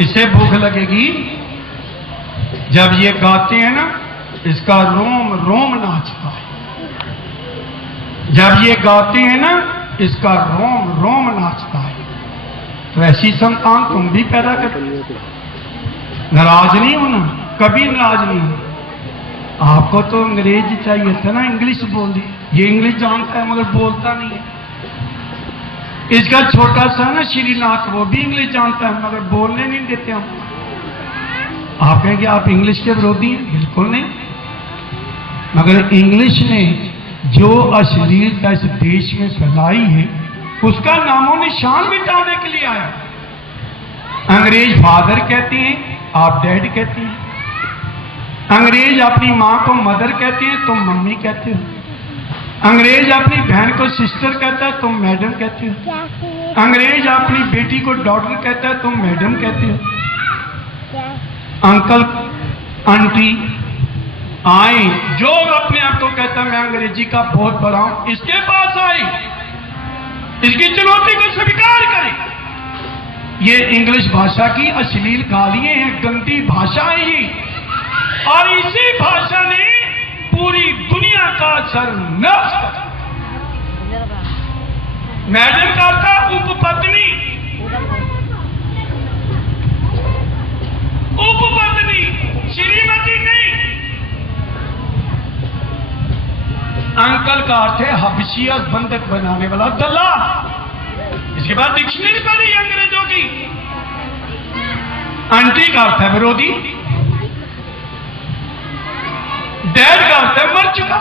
इसे भूख लगेगी जब ये गाते हैं ना, इसका रोम रोम नाचता है। जब ये गाते हैं ना, इसका रोम रोम नाचता है। तो ऐसी संतान तुम भी पैदा कर। नाराज नहीं होना, कभी नाराज नहीं होना। आपको तो अंग्रेज चाहिए था ना, इंग्लिश बोल दी। ये इंग्लिश जानता है मगर बोलता नहीं है। इसका छोटा सा ना श्रीनाथ, वो भी इंग्लिश जानता है मगर बोलने नहीं देते हम। आप कहेंगे आप इंग्लिश के विरोधी हैं? बिल्कुल नहीं। मगर इंग्लिश ने जो अश्लीलता इस देश में फैलाई है, उसका नामो निशान मिटाने के लिए आया। अंग्रेज फादर कहते हैं, आप डैड कहते हैं। अंग्रेज अपनी मां को मदर कहते हैं, तुम मम्मी कहते हो। अंग्रेज अपनी बहन को सिस्टर कहता है, तुम मैडम कहते हो। अंग्रेज अपनी बेटी को डॉटर कहता है, तुम मैडम कहते हो। अंकल आंटी आए, जो अपने आप को कहता मैं अंग्रेजी का बहुत बड़ा हूं, इसके पास आई, इसकी चुनौती को स्वीकार करें। ये इंग्लिश भाषा की अश्लील गालियां हैं, गंदी भाषा है ये। और इसी भाषा ने पूरी दुनिया का सर्वनाश। मैडम का था उपपत्नी, उपपत्नी, श्रीमती नहीं। अंकल का अर्थ है हबशिया, बंधक बनाने वाला दल्ला। इसके बाद डिक्शनरी पढ़ी अंग्रेजों की। आंटी का अर्थ है विरोधी। डैड का अर्थ है मर चुका।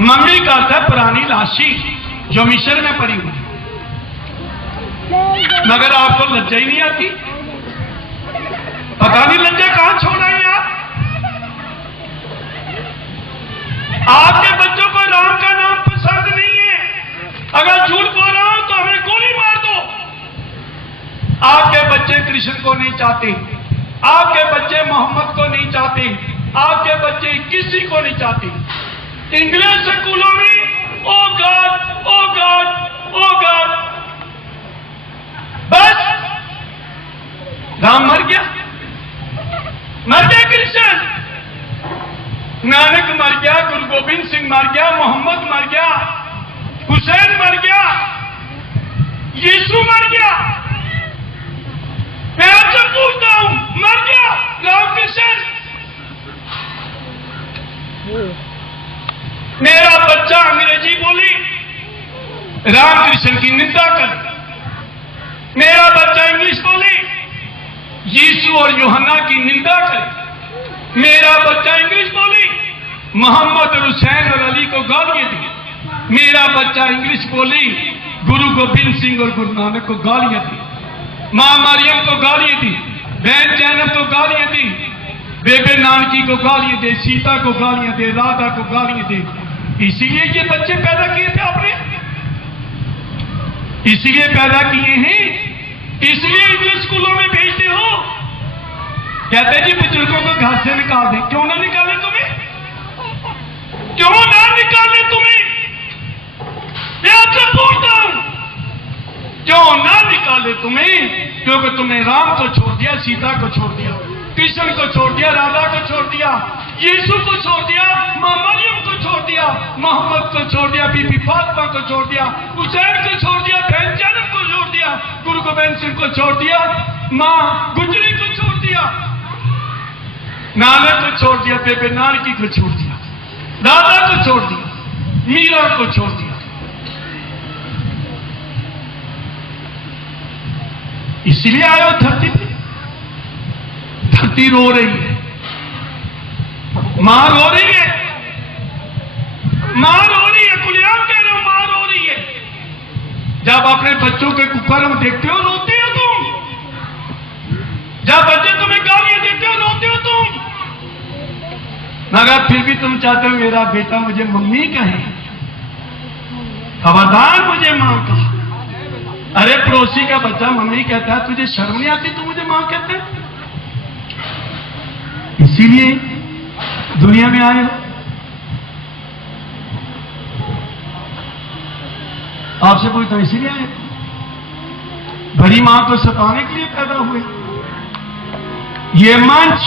मम्मी का अर्थ है पुरानी लाशी जो मिशन में पड़ी हुई। मगर आपको लज्जा ही नहीं आती। पता नहीं लज्जा कहां छोड़ आई आप। आपके बच्चों को राम का नाम पसंद नहीं है। अगर झूठ बोल रहा हूं तो हमें गोली मार दो। आपके बच्चे कृष्ण को नहीं चाहते, आपके बच्चे मोहम्मद को नहीं चाहते, आपके बच्चे किसी को नहीं चाहते। इंग्लिश स्कूलों में ओ गॉड ओ गॉड ओ गॉड। बस राम मर गया, मर गया कृष्ण, नानक मर गया, गुरु गोविंद सिंह मर गया, मोहम्मद मर गया, हुसैन मर गया, यीशु मर गया। मैं आपसे पूछता हूं, मर गया रामकृष्ण? मेरा बच्चा अंग्रेजी बोली, रामकृष्ण की निंदा कर। मेरा बच्चा इंग्लिश बोली, यीशु और यूहन्ना की निंदा करे। मेरा बच्चा इंग्लिश बोली, मोहम्मद और हुसैन और अली को गालियां दी। मेरा बच्चा इंग्लिश बोली, गुरु गोविंद सिंह और गुरु नानक को गालियां दी। मां मरियम को गालियां दी, बहन जैनब को गालियां दी, बेबे नानकी को गालियां दे, सीता को गालियां दे, राधा को गालियां दे। इसीलिए ये बच्चे पैदा किए थे आपने, इसीलिए पैदा किए हैं, इसलिए इंग्लिश स्कूलों में भेजते हो। कहते जी बुजुर्गों को घर से निकाल दें। क्यों ना निकाले तुम्हें? क्यों ना निकाले तुम्हें? मैं आपसे पूछता हूं, क्यों ना निकाले तुम्हें? क्योंकि तुमने राम को छोड़ दिया, सीता को छोड़ दिया, कृष्ण को छोड़ दिया, राधा को छोड़ दिया, यीशु को छोड़ दिया, मां मरियम को छोड़ दिया, मोहम्मद को छोड़ दिया, बीबी फातिमा को छोड़ दिया, हुसैन को छोड़ दिया, बहन जैनब को छोड़ दिया, गुरु गोविंद सिंह को छोड़ दिया, मां गुजरी को छोड़ दिया, नानक को छोड़ दिया, बेबे नानकी को छोड़ दिया, राधा को छोड़ दिया, मीरा को छोड़ दिया। इसीलिए आयो धरती पे। धरती रो रही है, मां रो रही है, मां रो रही है। कुलियाम कह रहे हो, मां रो रही है। जब अपने बच्चों के कुकर्म देखते हो रोते हो तुम। जब बच्चे तुम्हें गालियां देते हो रोते हो तुम। मगर फिर भी तुम चाहते हो मेरा बेटा मुझे मम्मी कहे, खबरदार मुझे मां कहा। अरे पड़ोसी का बच्चा मम्मी कहता है, तुझे शर्म नहीं आती तू मुझे मां कहते है? इसीलिए दुनिया में आए हो। आपसे पूछता हूं, इसीलिए आए? बड़ी मां को सताने के लिए पैदा हुए। ये मंच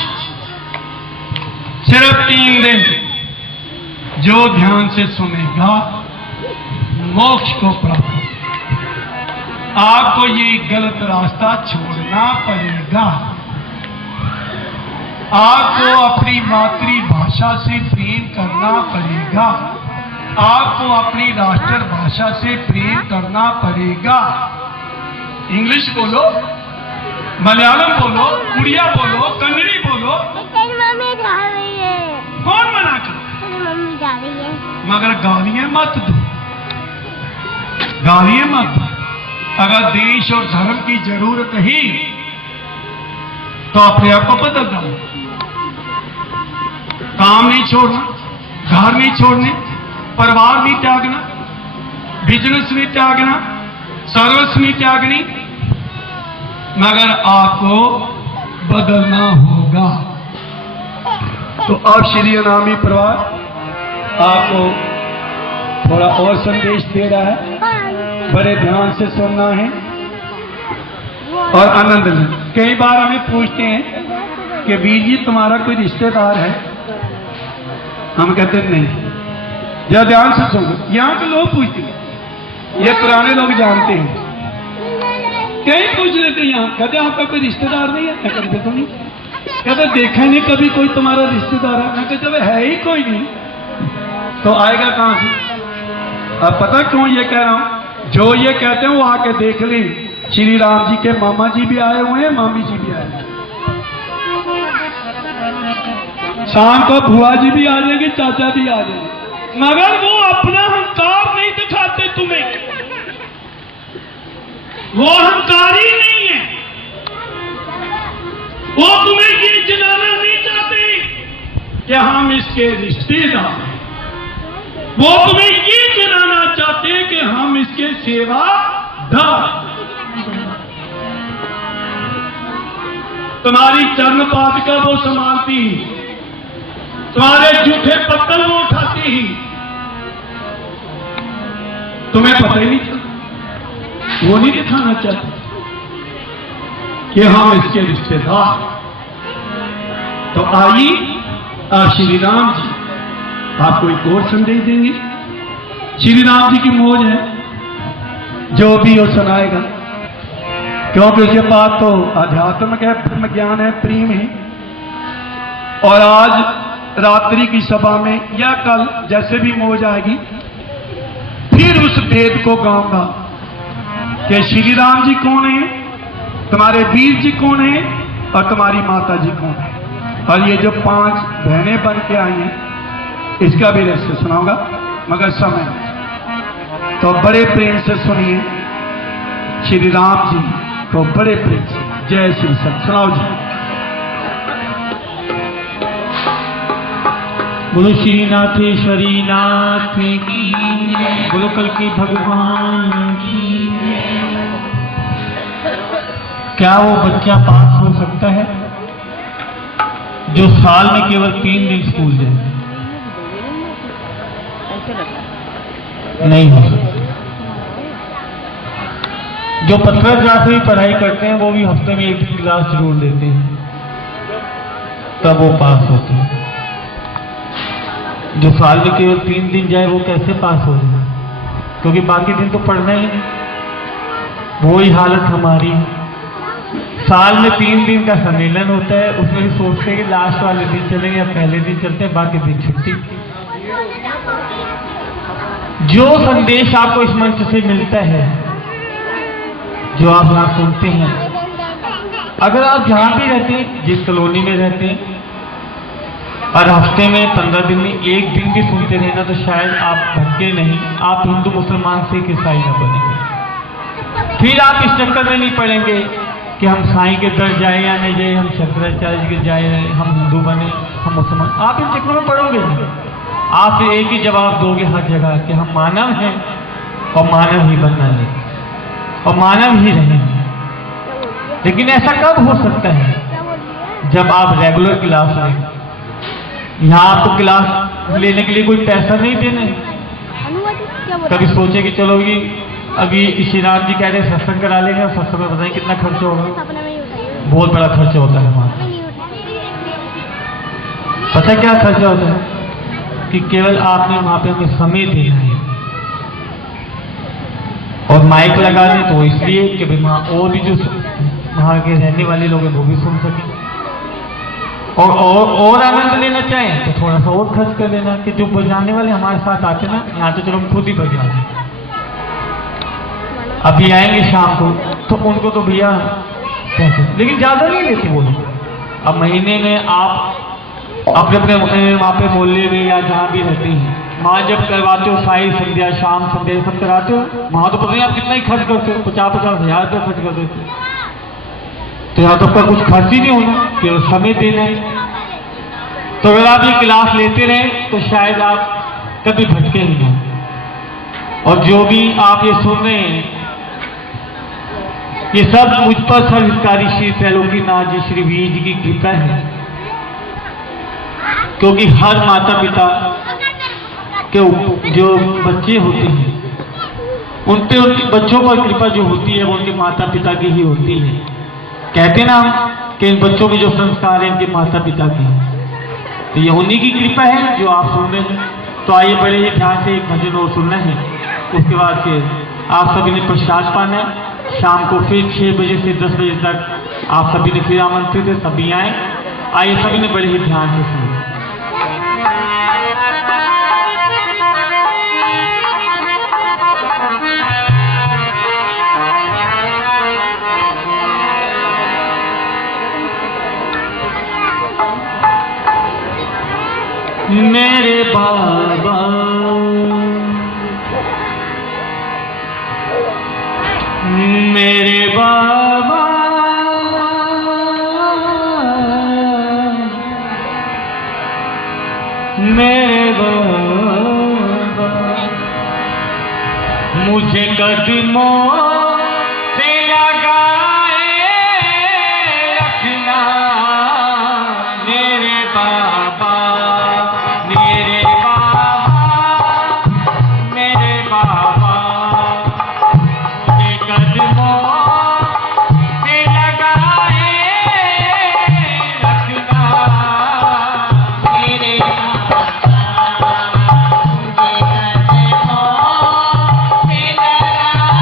सिर्फ 3 दिन जो ध्यान से सुनेगा मोक्ष को प्राप्त। आपको ये गलत रास्ता छोड़ना पड़ेगा। आपको अपनी मातृभाषा से प्रेम करना पड़ेगा। आपको अपनी राष्ट्रभाषा से प्रेम करना पड़ेगा। इंग्लिश बोलो, मलयालम बोलो, उड़िया बोलो, कन्नड़ी बोलो। मम्मी जा रही है। कौन मना कर? मम्मी जा रही है। मगर गालियां मत दो, गालियां मत दो। अगर देश और धर्म की जरूरत ही तो अपने आप को बदल दो। काम नहीं छोड़ना, घर नहीं छोड़ने, परिवार नहीं त्यागना, बिजनेस नहीं त्यागना, सर्विस नहीं त्यागनी, मगर आपको बदलना होगा। तो अब श्री अनामी परिवार आपको थोड़ा और संदेश दे रहा है। बड़े ध्यान से सुनना है और आनंद लेना। कई बार हमें पूछते हैं कि वीर जी तुम्हारा कोई रिश्तेदार है? हम कहते हैं नहीं। जरा ध्यान से सुनो, यहाँ के लोग पूछते हैं, ये पुराने लोग जानते हैं। कई पूछ लेते हैं यहाँ, कहते आपका कोई रिश्तेदार नहीं है? मैं कहते तो नहीं। कहते देखा नहीं कभी कोई तुम्हारा रिश्तेदार है? मैं कहते है ही कोई नहीं तो आएगा कहां से? अब पता क्यों ये कह रहा हूं? जो ये कहते हैं वो आके देख लें। श्री राम जी के मामा जी भी आए हुए हैं, मामी जी भी आए हैं। शाम को बुआ जी भी आ जाएंगे, चाचा भी आ जाएंगे, मगर वो अपना अहंकार नहीं दिखाते तुम्हें। वो अहंकारी नहीं है। वो तुम्हें ये जनाना नहीं चाहते कि हम इसके रिश्तेदार हैं। वो तुम्हें ये जनाना चाहते हैं कि हम इसके सेवादार। तुम्हारी चरण पादुका वो संभालती ही, तुम्हारे जूठे पत्थर वो उठाती ही, तुम्हें पता ही नहीं चलता। वो नहीं दिखाना चाहते कि हम इसके रिश्तेदार। तो आइए आप श्री राम जी आपको एक और संदेश देंगे। श्री राम जी की मौज है, जो भी वो सुनाएगा, क्योंकि उसके पास तो अध्यात्म है, ब्रह्म ज्ञान है, प्रेम है। और आज रात्रि की सभा में या कल जैसे भी मौज आएगी, फिर उस वेद को गाऊंगा कि श्री राम जी कौन है, तुम्हारे वीर जी कौन है और तुम्हारी माता जी कौन है। और ये जो 5 बहनें बन के आई हैं, इसका भी रहस्य सुनाऊंगा, मगर समय तो बड़े प्रेम से सुनिए। श्री राम जी को बड़े प्रेम से जय श्री सत सुनाओ जी। बोलो श्रीनाथेश्वरी नाथ की, बोलो कल की भगवान की। क्या वो बच्चा पास हो सकता है जो साल में केवल 3 दिन स्कूल जाए? नहीं हो सकता। जो 15 क्लास में पढ़ाई करते हैं वो भी हफ्ते में 1 क्लास जरूर लेते हैं, तब वो पास होते हैं। जो साल में केवल 3 दिन जाए वो कैसे पास हो जाए? क्योंकि बाकी दिन तो पढ़ना ही नहीं। वही हालत हमारी है। साल में 3 दिन का सम्मेलन होता है, उसमें भी सोचते हैं कि लास्ट वाले दिन चलेंगे या पहले दिन चलते हैं, बाकी दिन छुट्टी। जो संदेश आपको इस मंच से मिलता है, जो आप यहाँ सुनते हैं, अगर आप जहां भी रहते हैं, जिस कॉलोनी में रहते हैं, और हफ्ते में 15 दिन में 1 दिन भी सुनते रहे ना, तो शायद आप भटके नहीं, आप हिंदू मुसलमान सिख ईसाई न बनेंगे। फिर आप इस चक्कर में नहीं पड़ेंगे कि हम साईं के दर जाए या नहीं जाए, हम शंकराचार्य के जाए, हम हिंदू बने, हम मुसलमान। आप इन चक्कर में पड़ोगे नहीं। आप एक ही जवाब दोगे हर जगह कि हम मानव हैं और मानव ही बनना है और मानव ही रहेंगे। लेकिन ऐसा कब हो सकता है? जब आप रेगुलर क्लास लें। यहाँ आपको क्लास लेने के लिए कोई पैसा नहीं देना है। कभी सोचे कि चलो ये अभी श्रीराम जी कह रहे हैं सत्संग करा लेंगे, और सत्संग में बताएं कितना खर्च होगा। सपना में ही उठाइए। बहुत बड़ा खर्चा होता है हमारा। नहीं उठाइए। पता क्या खर्चा होता है कि केवल आपने वहां पे हमें समय देना है, और माइक लगा दें तो इसलिए कि भाई वहां और भी जो वहां के रहने वाले लोग हैं वो भी सुन सकें, और आनंद लेना चाहें तो थोड़ा सा और खर्च कर लेना, कि जो बजाने वाले हमारे साथ आते ना, यहाँ तो चलो हम खुद ही बजा दें। अभी आएंगे शाम को तो उनको तो भैया पैसे, लेकिन ज्यादा नहीं लेते वो लोग। अब महीने में आप अपने अपने वहाँ पे मोहल्ले में या जहाँ भी रहते हैं, वहाँ जब करवाते हो साई संध्या, शाम संध्या सब कराते हो, वहाँ तो पता नहीं आप कितना ही खर्च करते हो, 50-50 हज़ार रुपये खर्च कर देते हो। तो यहाँ तो आपका कुछ खर्च ही नहीं होना, केवल समय देना है। तो अगर आप ये क्लास लेते रहे तो शायद आप कभी भटके ही नहीं। और जो भी आप ये सुन रहे हैं, ये सब मुझ पर सर्वकारी श्री त्रैलोकीनाथ जी श्री वीर जी की कृपा है, क्योंकि हर माता पिता के जो बच्चे होते हैं उन पे उनके बच्चों पर कृपा जो होती है वो उनके माता पिता की ही होती है। कहते ना हम कि इन बच्चों के जो संस्कार हैं इनके माता पिता के हैं, तो ये उन्हीं की कृपा है जो आप सुन रहे हैं। तो आइए बड़े ही ध्यान से एक भजन और सुनना है, उसके बाद फिर आप सभी ने प्रसाद पाना है। शाम को फिर 6 बजे से 10 बजे तक आप सभी ने फिर आमंत्रित है, सभी आए। आइए सभी ने बड़े ही ध्यान से सुने। मेरे बाबा मेरे बाबा मेरे बाबा मुझे कदमों से लगाए रखना। मेरे बाबा मेरे बाबा मेरे बाबा मुझे कदमों से लगाए रखना। मेरे बाबा मुझे कदमों से लगाए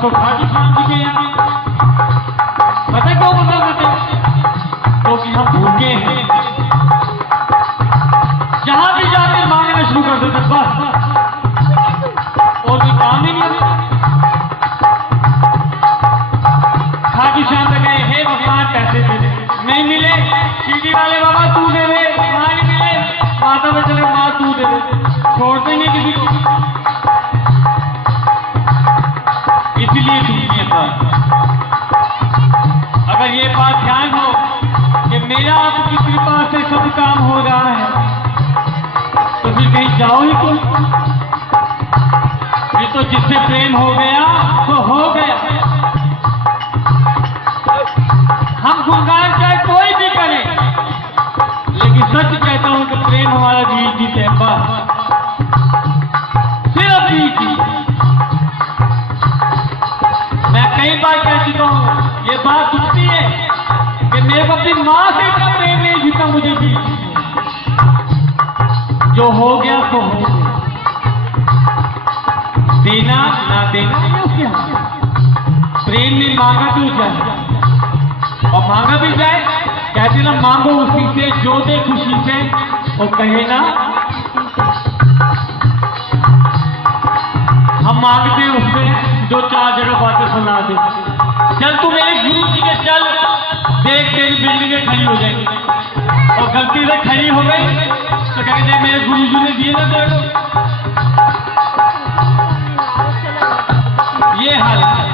तो खाटू श्याम जी के यहाँ पता क्यों बदल देते? क्योंकि हम भूखे हैं, जहां भी जाते मांगना शुरू कर देते, बस और कोई काम ही नहीं होता। खाटू श्याम से गए, हे भगवान पैसे दे दे, नहीं मिले, सीढ़ी वाले बाबा तू दे दे, वहां नहीं मिले, माता में चले, माँ तू दे दे, छोड़ते नहीं किसी को। इसलिए सुनिए बात, अगर ये बात ध्यान हो कि मेरा आपकी कृपा से सब काम हो रहा है, तो फिर कहीं जाओ ही तो। ये तो जिससे प्रेम हो गया तो हो गया। हम गुणगान चाहे कोई भी करे, लेकिन सच कहता हूं कि प्रेम हमारा जीत है, बस सिर्फ जीत। मैं कई बार कह चुका हूं, ये बात दुखती है कि मेरे को अपनी मां से इतना प्रेम नहीं जितना मुझे जीत। जो हो गया तो हो गया, देना ना देना ये उसके हाथ। प्रेम में मांगा तो जाए, और मांगा भी जाए, कहते ना मांगो उसी से जो दे खुशी से, और कहे ना हम मांगते हैं उससे जो चार जगह बातें सुना दे। चल तू मेरे गुरु जी के चल, देख तेरी बिल्डिंगें खड़ी हो जाएंगी, और गलती से खड़ी हो गई तो कहते मेरे गुरु जी ने दिए ना तेरे को। ये हाल है।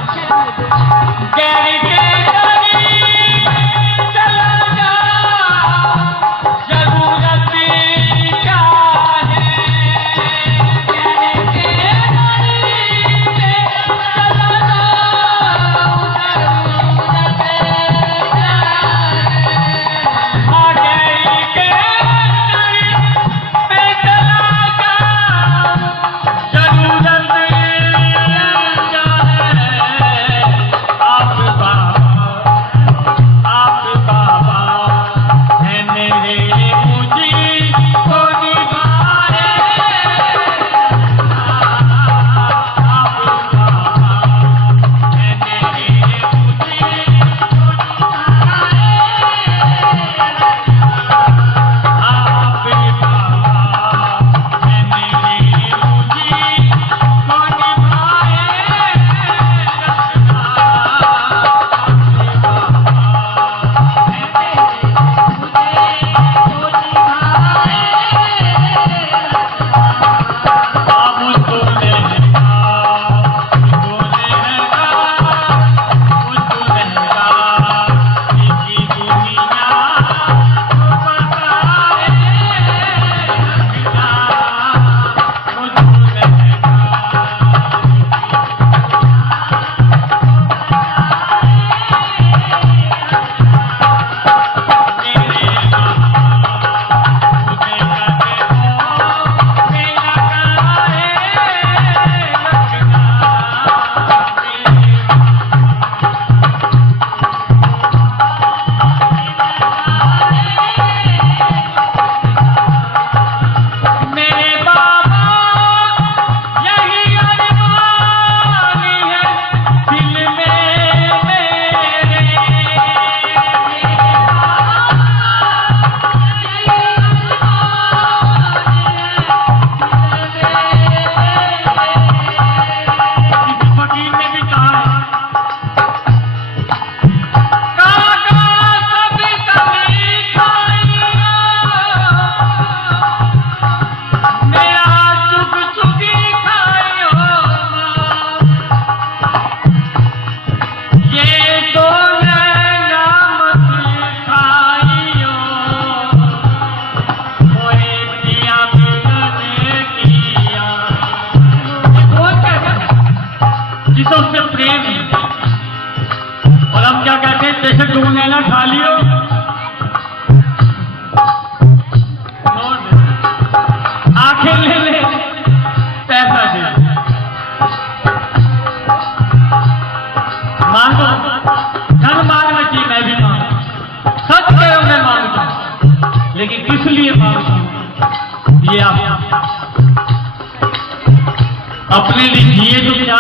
अपने लिए जिए तो क्या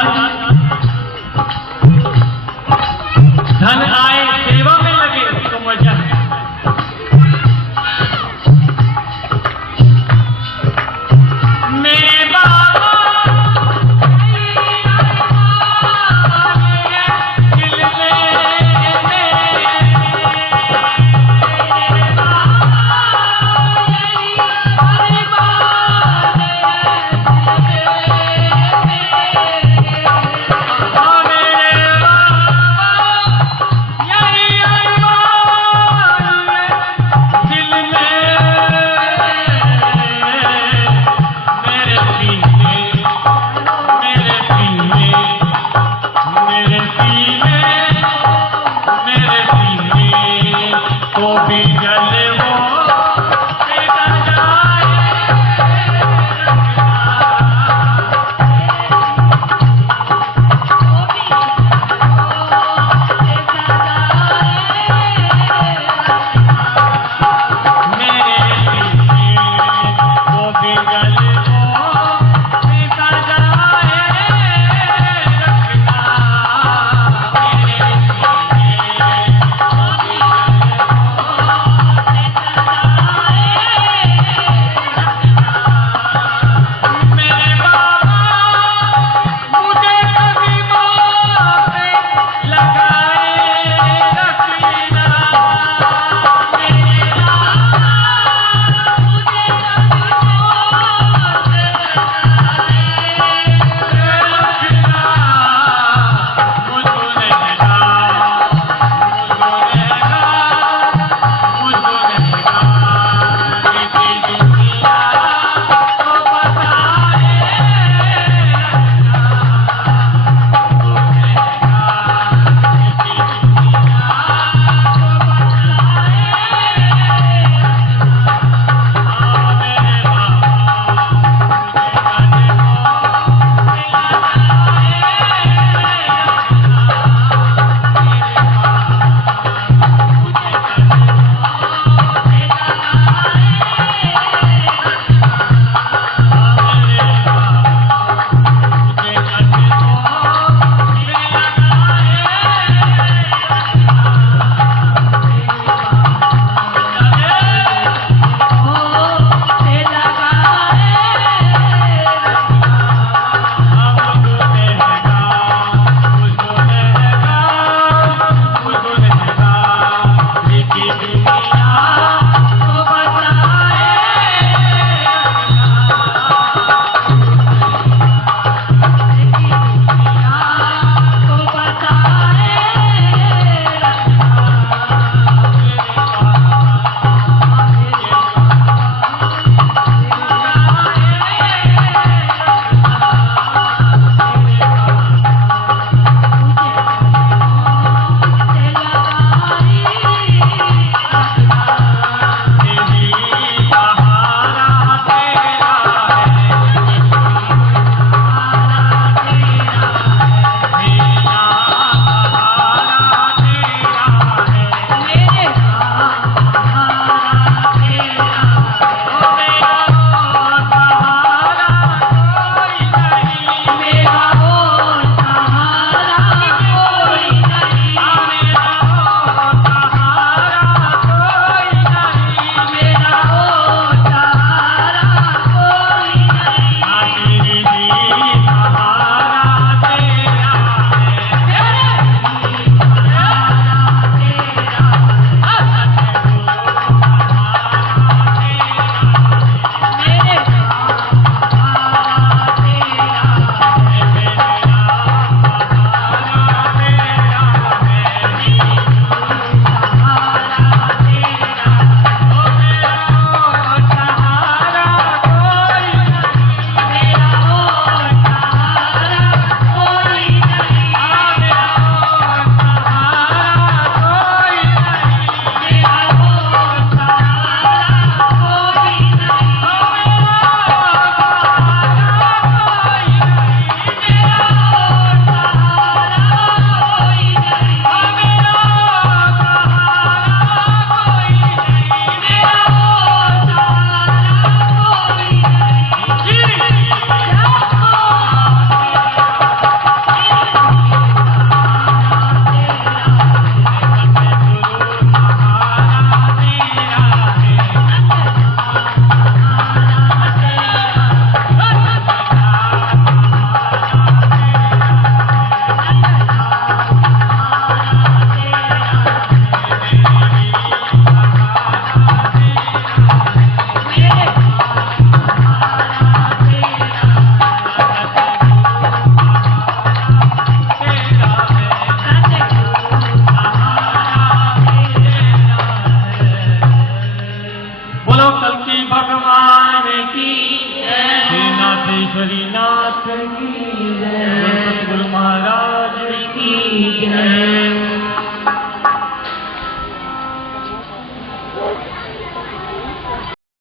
तो भी जल वो